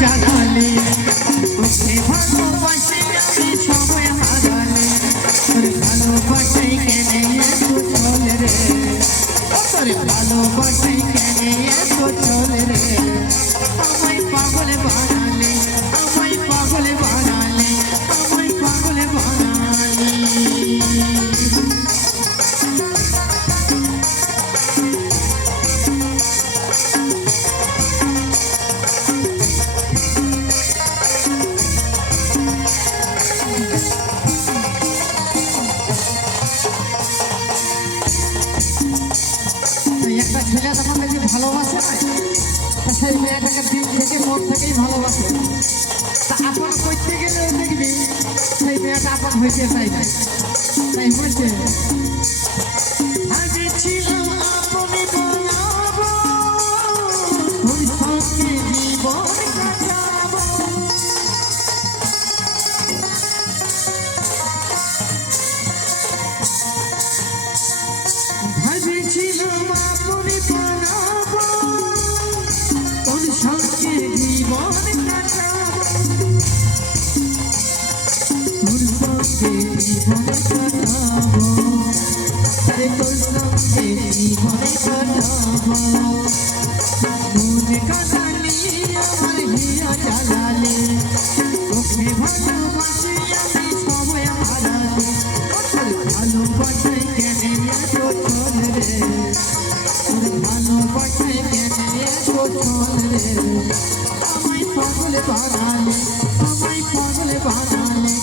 জানালে তোকে ভালোবাসি আমি সবাই হারালে তোর ভালোবাসাই কেনে এত চল রে তোর ভালোবাসাই কেনে এত চল রে আমায় পাগল বানালে আমায় পাগল বানালে আমায় পাগল বানালে একটা ছেলে তখন দেখি ভালোবাসে না সেই মেয়েটাকে দিন থেকে মন থেকেই ভালোবাসে তা আপন করতে গেলে দেখবি সেই মেয়েটা আপন হইতে চাই না তাই হয়েছে আগে ছিলাম আপনি বানাবো ওর সঙ্গে জীবন কাটাবো ভেবেছিলাম আপনি বানাবো ওর সঙ্গে জীবন কাটাবো ওর সঙ্গে জীবন কাটাবো আরে তোর সঙ্গে জীবন কাটাবো মনে কাটালি আমার হিয়া জ্বালালে তোকে ভালোবাসি আমি সবাই হারালে তোর ভালোবাসাই কেনে এত চল রে তোর ভালোবাসাই কেনে এত চল রে আমায় পাগল বানালে আমায় পাগল বানালে